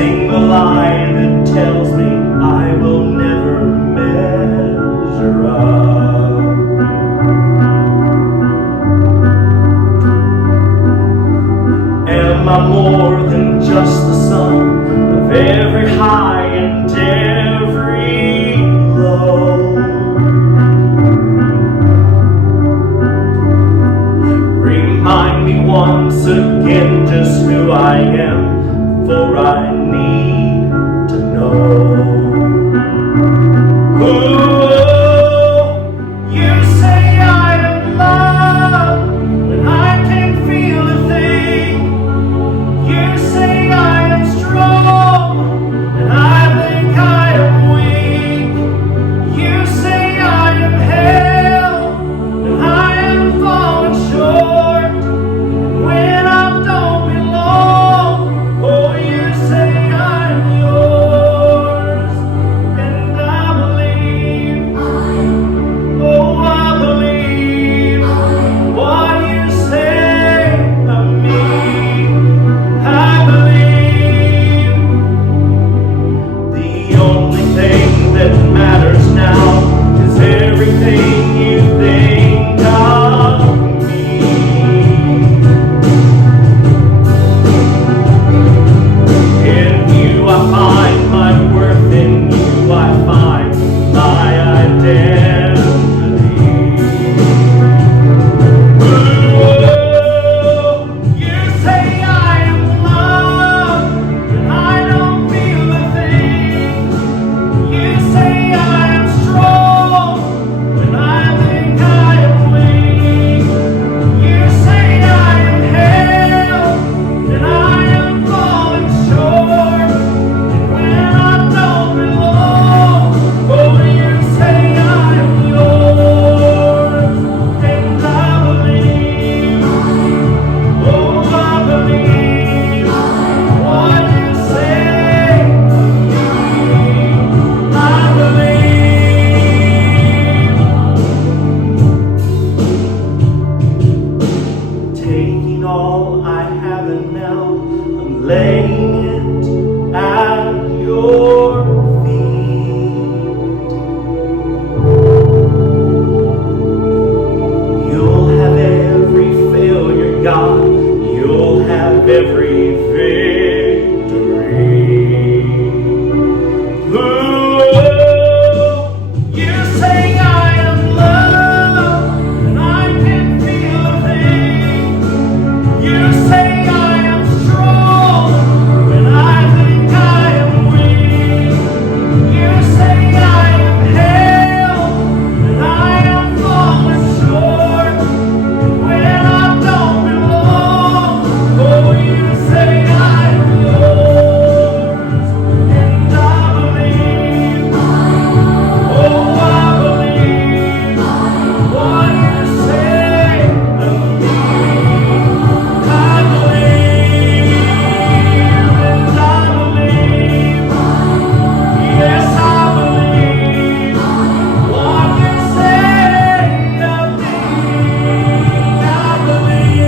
single lie that tells me I will never measure up. Am I more than just the sum of every high and every low? Remind me once again just who I am, for I need to know. Ooh, you say I am loved when I can't feel a thing. You say I am strong and I think I am weak. You say I am held and I am falling short. When I don't belong, oh, you say I'm yours. And I believe, oh, I believe what you say of me. I believe the only thing that matters now is everything you think of me. In you I find my worth, in you I find my identity. Ooh, you say I am loved when I don't feel a thing. You say I am strong when I think I am weak. You say I am held and I am falling short. And when I don't belong, oh, you say I am yours. And I believe, oh, I believe what you say of me. I believe. Taking all I have and now I'm laying it at your feet. You'll have every failure, God. You'll have every victory. Ooh, you say I am loved and I can feel a thing. You say I am strong when I think I am weak. You say I am held and I am falling short. And when I don't belong, oh, you say I am yours. And I believe, oh, I believe what you say of me. I believe, and I believe, yes, I believe what you say of me. I believe.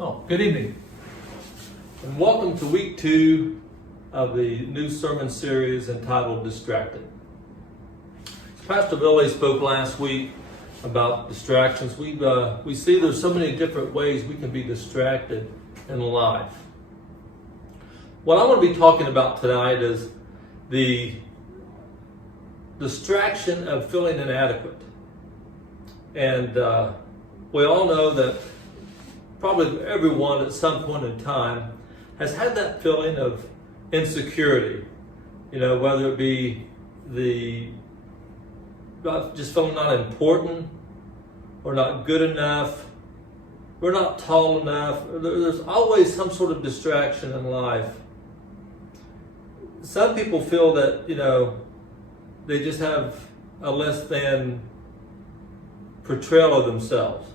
Oh, good evening, and welcome to week 2 of the new sermon series entitled Distracted. Pastor Billy spoke last week about distractions. We see there's so many different ways we can be distracted in life. What I want to be talking about tonight is the distraction of feeling inadequate. And we all know that probably everyone at some point in time has had that feeling of insecurity. You know, whether it be just feeling not important, or not good enough, we're not tall enough. There's always some sort of distraction in life. Some people feel that, you know, they just have a less than portrayal of themselves.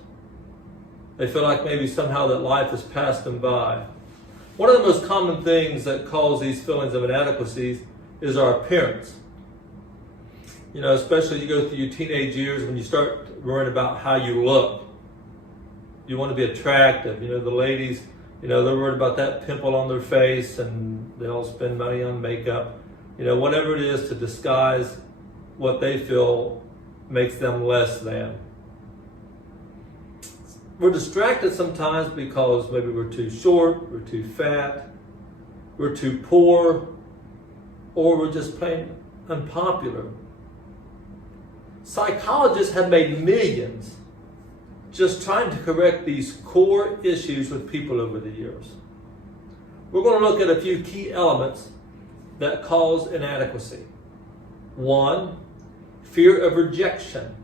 They feel like maybe somehow that life has passed them by. One of the most common things that cause these feelings of inadequacy is our appearance. You know, especially you go through your teenage years when you start worrying about how you look. You want to be attractive. You know, the ladies, you know, they're worried about that pimple on their face, and they all spend money on makeup. You know, whatever it is to disguise what they feel makes them less than. We're distracted sometimes because maybe we're too short, we're too fat, we're too poor, or we're just plain unpopular. Psychologists have made millions just trying to correct these core issues with people over the years. We're going to look at a few key elements that cause inadequacy. One, fear of rejection.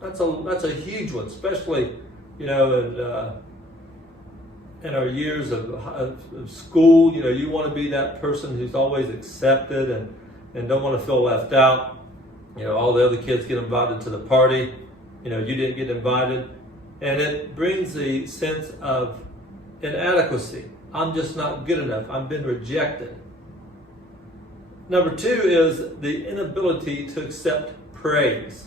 That's a huge one, especially, you know, in our years of school. You know, you want to be that person who's always accepted and don't want to feel left out. You know, all the other kids get invited to the party. You know, you didn't get invited. And it brings a sense of inadequacy. I'm just not good enough. I've been rejected. Number two is the inability to accept praise.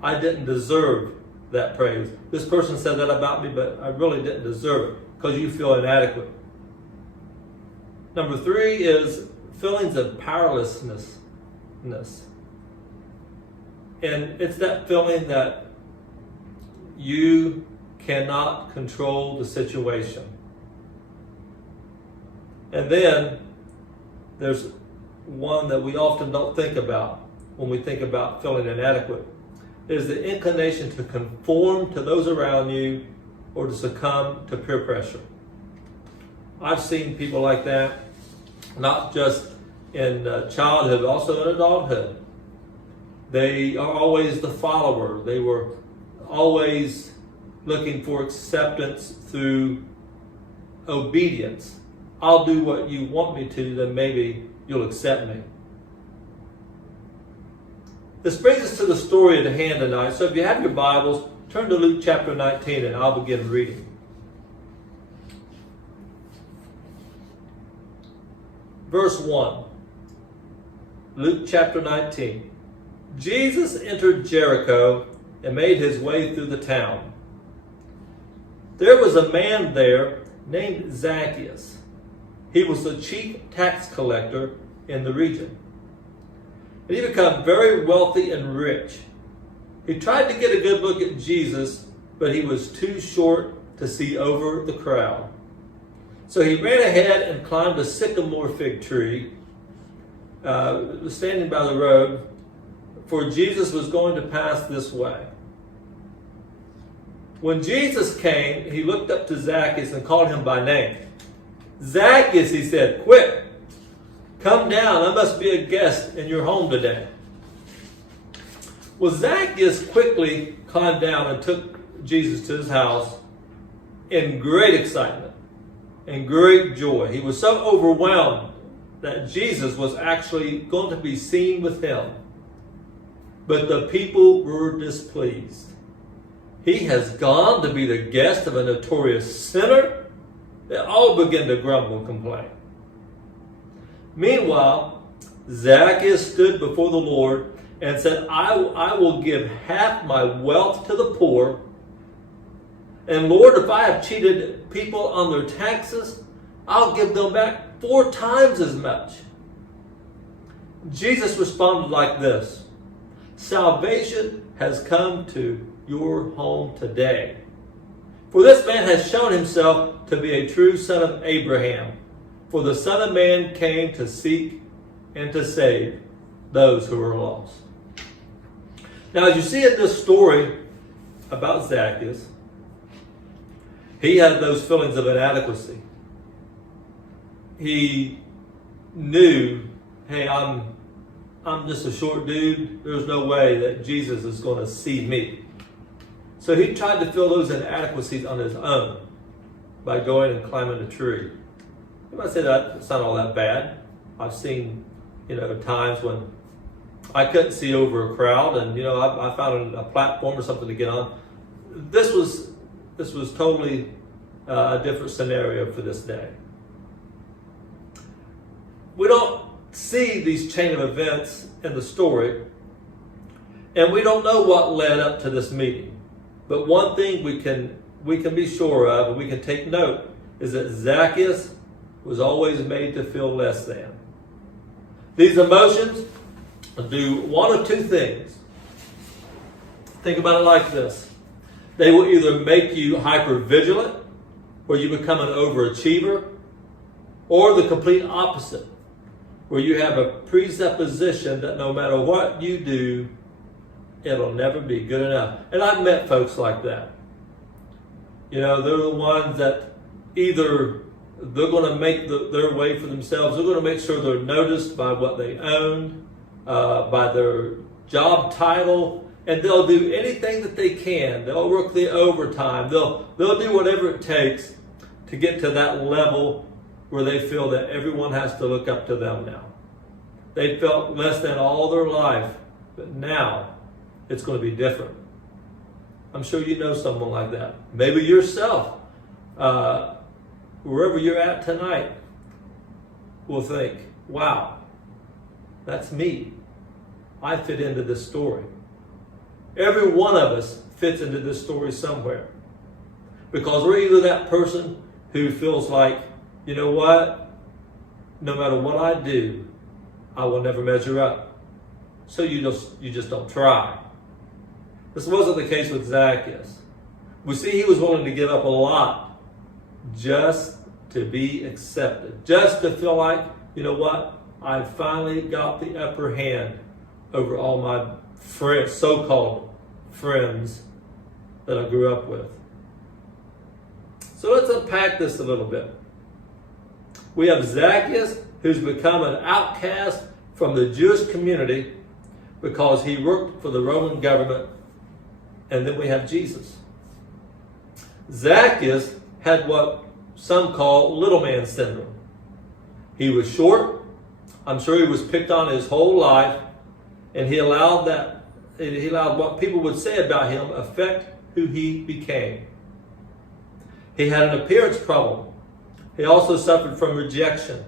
I didn't deserve that praise. This person said that about me, but I really didn't deserve it, because you feel inadequate. Number three is feelings of powerlessness. And it's that feeling that you cannot control the situation. And then there's one that we often don't think about when we think about feeling inadequate. It is the inclination to conform to those around you or to succumb to peer pressure. I've seen people like that, not just in childhood, but also in adulthood. They are always the follower. They were always looking for acceptance through obedience. I'll do what you want me to, then maybe you'll accept me. This brings us to the story at hand tonight. So if you have your Bibles, turn to Luke chapter 19 and I'll begin reading. Verse 1. Luke chapter 19. Jesus entered Jericho and made his way through the town. There was a man there named Zacchaeus. He was the chief tax collector in the region. And he became very wealthy and rich. He tried to get a good look at Jesus, but he was too short to see over the crowd. So he ran ahead and climbed a sycamore fig tree, standing by the road, for Jesus was going to pass this way. When Jesus came, he looked up to Zacchaeus and called him by name. Zacchaeus, he said, quick, come down. I must be a guest in your home today. Well, Zacchaeus quickly climbed down and took Jesus to his house in great excitement and great joy. He was so overwhelmed that Jesus was actually going to be seen with him. But the people were displeased. He has gone to be the guest of a notorious sinner. They all began to grumble and complain. Meanwhile, Zacchaeus stood before the Lord and said, I will give half my wealth to the poor. And Lord, if I have cheated people on their taxes, I'll give them back 4 times as much. Jesus responded like this. Salvation has come to your home today. For this man has shown himself to be a true son of Abraham. For the Son of Man came to seek and to save those who are lost. Now, as you see in this story about Zacchaeus, he had those feelings of inadequacy. He knew, hey, I'm just a short dude. There's no way that Jesus is going to see me. So he tried to fill those inadequacies on his own by going and climbing a tree. You might say that it's not all that bad. I've seen, times when I couldn't see over a crowd, and I found a platform or something to get on. This was totally a different scenario for this day. We don't see these chain of events in the story, and we don't know what led up to this meeting. But one thing we can be sure of, and we can take note, is that Zacchaeus was always made to feel less than. These emotions do one of two things. Think about it like this. They will either make you hyper vigilant, where you become an overachiever, or the complete opposite, where you have a presupposition that no matter what you do, it'll never be good enough. And I've met folks like that. They're the ones that either they're going to make their way for themselves, they're going to make sure they're noticed by what they own, by their job title, and they'll do anything that they can. They'll work the overtime. They'll do whatever it takes to get to that level where they feel that everyone has to look up to them now. They felt less than all their life, but now it's going to be different. I'm sure you know someone like that. Maybe yourself, wherever you're at tonight, will think, wow, that's me. I fit into this story. Every one of us fits into this story somewhere. Because we're either that person who feels like, you know what? No matter what I do, I will never measure up. So you just don't try. This wasn't the case with Zacchaeus. We see he was willing to give up a lot just to be accepted. Just to feel like, you know what? I finally got the upper hand over all my friends, so-called friends that I grew up with. So let's unpack this a little bit. We have Zacchaeus, who's become an outcast from the Jewish community because he worked for the Roman government. And then we have Jesus. Zacchaeus had what some call little man syndrome. He was short. I'm sure he was picked on his whole life. And he allowed what people would say about him affect who he became. He had an appearance problem. He also suffered from rejection.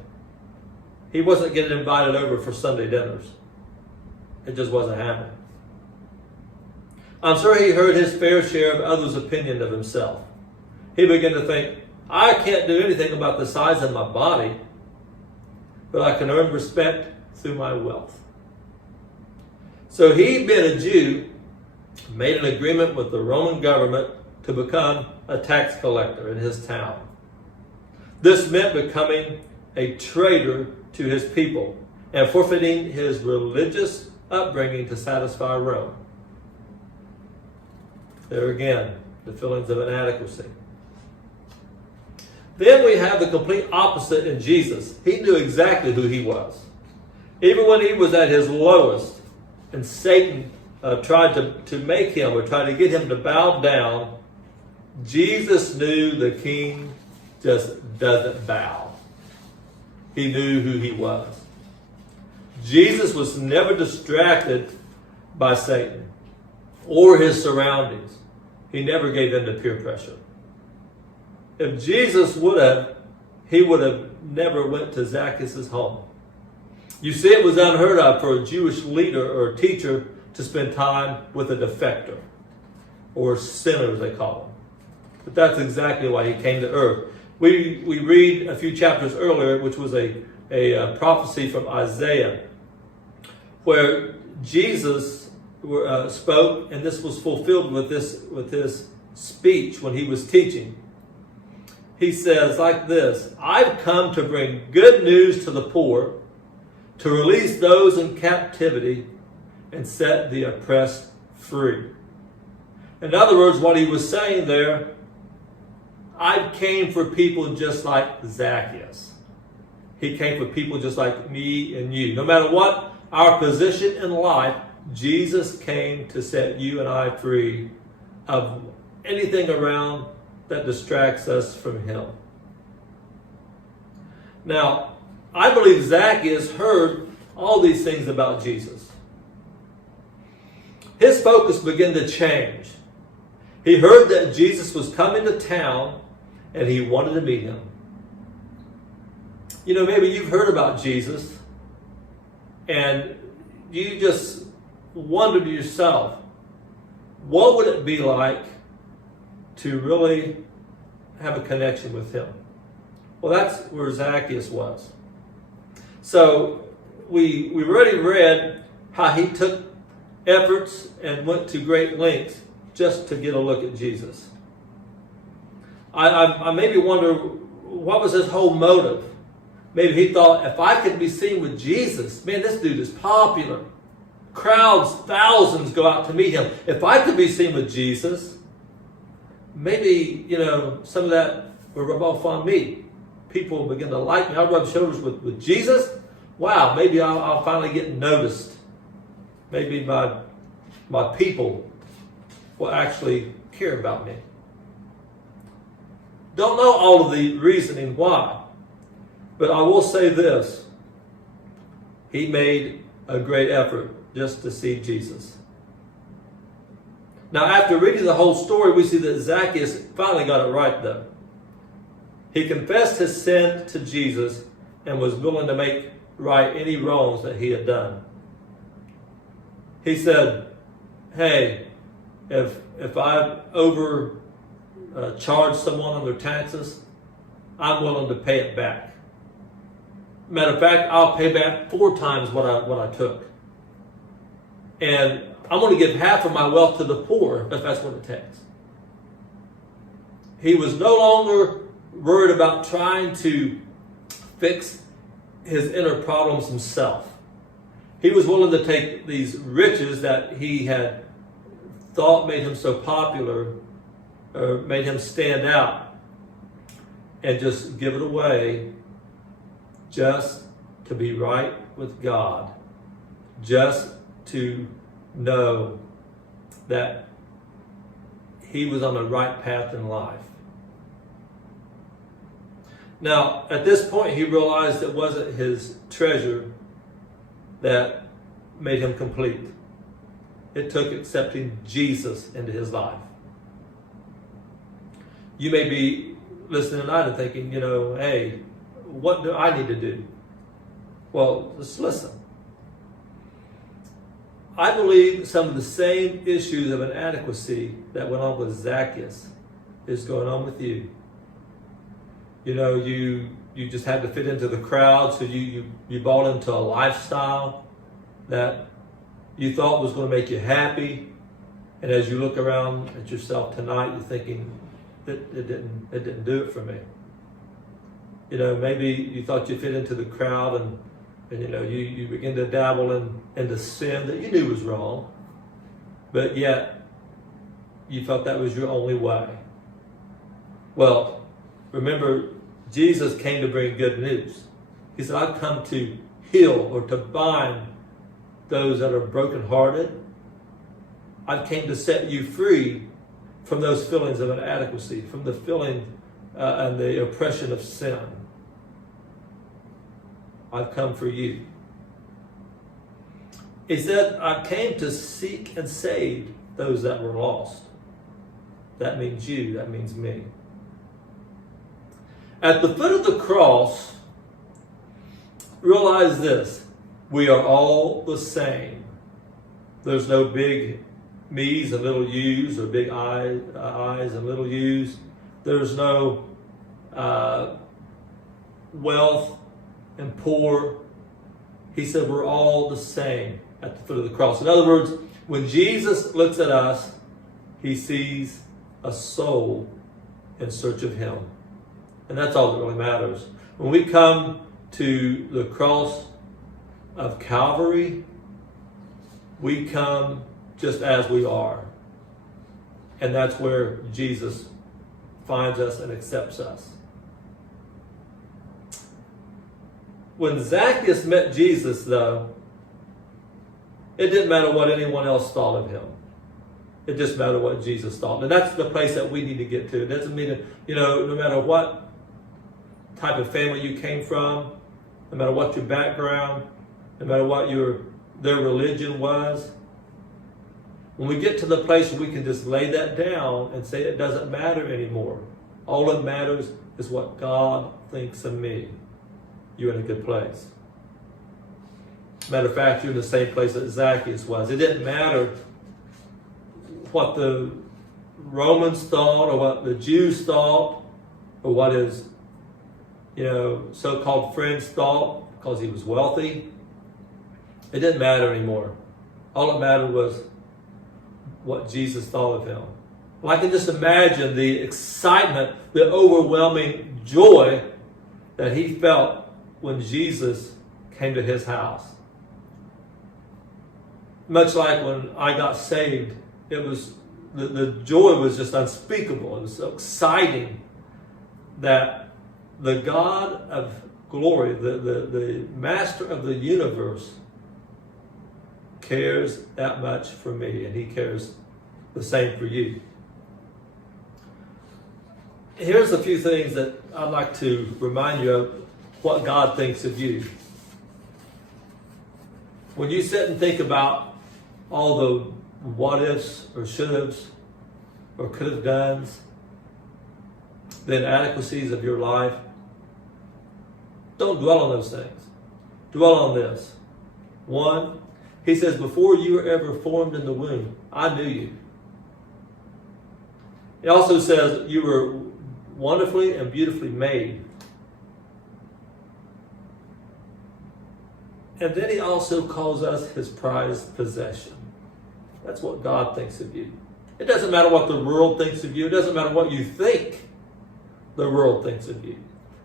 He wasn't getting invited over for Sunday dinners. It just wasn't happening. I'm sure he heard his fair share of others' opinion of himself. He began to think, I can't do anything about the size of my body, but I can earn respect through my wealth. So he, being a Jew, made an agreement with the Roman government to become a tax collector in his town. This meant becoming a traitor to his people and forfeiting his religious upbringing to satisfy Rome. There again, the feelings of inadequacy. Then we have the complete opposite in Jesus. He knew exactly who he was. Even when he was at his lowest, and Satan tried to make him or tried to get him to bow down, Jesus knew the king just doesn't bow. He knew who he was. Jesus was never distracted by Satan or his surroundings. He never gave in to peer pressure. If Jesus would have, he would have never went to Zacchaeus' home. You see, it was unheard of for a Jewish leader or teacher to spend time with a defector, or sinner as they call them. But that's exactly why he came to earth. We read a few chapters earlier, which was a prophecy from Isaiah, where Jesus spoke, and this was fulfilled with his speech when he was teaching. He says like this, I've come to bring good news to the poor, to release those in captivity and set the oppressed free. In other words, what he was saying there, I came for people just like Zacchaeus. He came for people just like me and you. No matter what our position in life, Jesus came to set you and I free of anything around that distracts us from him. Now, I believe Zacchaeus heard all these things about Jesus. His focus began to change. He heard that Jesus was coming to town and he wanted to meet him. You know, maybe you've heard about Jesus and you just wonder to yourself, what would it be like to really have a connection with him? Well, that's where Zacchaeus was. So we already read how he took efforts and went to great lengths just to get a look at Jesus. I maybe wonder, what was his whole motive? Maybe he thought, if I could be seen with Jesus, man, this dude is popular. Crowds, thousands go out to meet him. If I could be seen with Jesus, maybe, some of that will rub off on me. People will begin to like me. I'll rub shoulders with Jesus. Wow, maybe I'll finally get noticed. Maybe my people will actually care about me. Don't know all of the reasoning why, but I will say this. He made a great effort just to see Jesus. Now, after reading the whole story, we see that Zacchaeus finally got it right, though. He confessed his sin to Jesus and was willing to make right any wrongs that he had done. He said, hey, if I overcharge someone on their taxes, I'm willing to pay it back. Matter of fact, I'll pay back 4 times what I took. And I'm going to give half of my wealth to the poor if that's what it takes. He was no longer worried about trying to fix his inner problems himself. He was willing to take these riches that he had thought made him so popular, or made him stand out, and just give it away just to be right with God, just to know that he was on the right path in life. Now, at this point, he realized it wasn't his treasure that made him complete. It took accepting Jesus into his life. You may be listening tonight and thinking, hey, what do I need to do? Well, just listen. I believe some of the same issues of inadequacy that went on with Zacchaeus is going on with you. You just had to fit into the crowd, so you bought into a lifestyle that you thought was going to make you happy. And as you look around at yourself tonight, you're thinking, it didn't do it for me. Maybe you thought you fit into the crowd and you begin to dabble into sin that you knew was wrong, but yet you felt that was your only way. Well, remember, Jesus came to bring good news. He said, I've come to heal or to bind those that are brokenhearted. I've came to set you free from those feelings of inadequacy, from the feeling and the oppression of sin. I've come for you. He said, I came to seek and save those that were lost. That means you, that means me. At the foot of the cross, realize this, we are all the same. There's no big me's and little u's, or big I's and little u's. There's no wealth and poor. He said we're all the same at the foot of the cross. In other words, when Jesus looks at us, he sees a soul in search of him. And that's all that really matters. When we come to the cross of Calvary, we come just as we are. And that's where Jesus finds us and accepts us. When Zacchaeus met Jesus, though, it didn't matter what anyone else thought of him. It just mattered what Jesus thought. And that's the place that we need to get to. It doesn't mean that, no matter what type of family you came from, no matter what your background, no matter what their religion was, when we get to the place where we can just lay that down and say it doesn't matter anymore. All that matters is what God thinks of me. You're in a good place. Matter of fact, you're in the same place that Zacchaeus was. It didn't matter what the Romans thought or what the Jews thought or what his so-called friends thought because he was wealthy. It didn't matter anymore. All that mattered was what Jesus thought of him. Well, I can just imagine the excitement, the overwhelming joy that he felt when Jesus came to his house. Much like when I got saved, it was the joy was just unspeakable. It was so exciting that the God of glory, the master of the universe, cares that much for me, and he cares the same for you. Here's a few things that I'd like to remind you of what God thinks of you. When you sit and think about all the what ifs or should haves or could have dones, the inadequacies of your life, don't dwell on those things. Dwell on this. 1, he says, before you were ever formed in the womb, I knew you. He also says you were wonderfully and beautifully made. And then he also calls us his prized possession. That's what God thinks of you. It doesn't matter what the world thinks of you. It doesn't matter what you think the world thinks of you.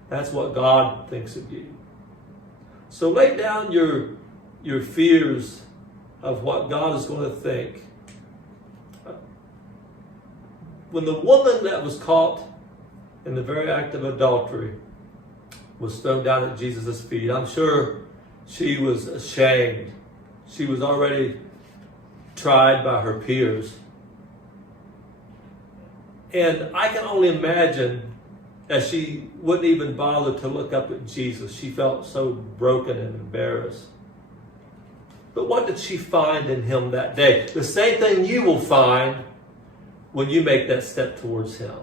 That's what God thinks of you. So lay down your fears of what God is going to think. When the woman that was caught in the very act of adultery was thrown down at Jesus' feet, I'm sure she was ashamed. She was already tried by her peers. And I can only imagine as she wouldn't even bother to look up at Jesus. She felt so broken and embarrassed. But what did she find in him that day? The same thing you will find when you make that step towards him.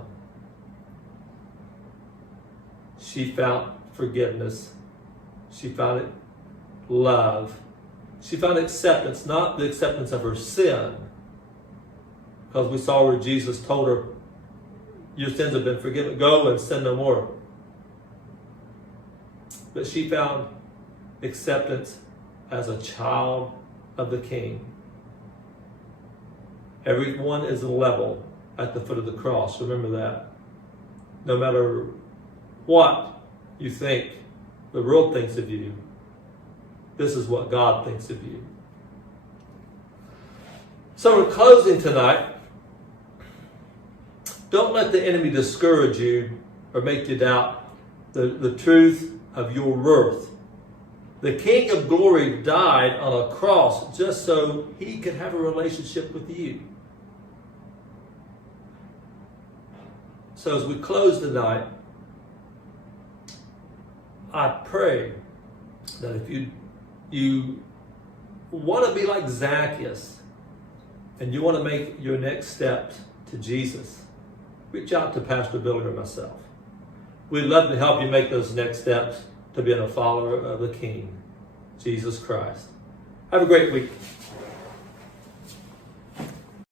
She found forgiveness. She found it love. She found acceptance, not the acceptance of her sin. Because we saw where Jesus told her, your sins have been forgiven. Go and sin no more. But she found acceptance as a child of the King. Everyone is level at the foot of the cross. Remember that. No matter what you think the world thinks of you, this is what God thinks of you. So in closing tonight, don't let the enemy discourage you or make you doubt the truth of your worth. The King of Glory died on a cross just so he could have a relationship with you. So as we close tonight, I pray that if you want to be like Zacchaeus and you want to make your next steps to Jesus, reach out to Pastor Billy or myself. We'd love to help you make those next steps to being a follower of the King, Jesus Christ. Have a great week.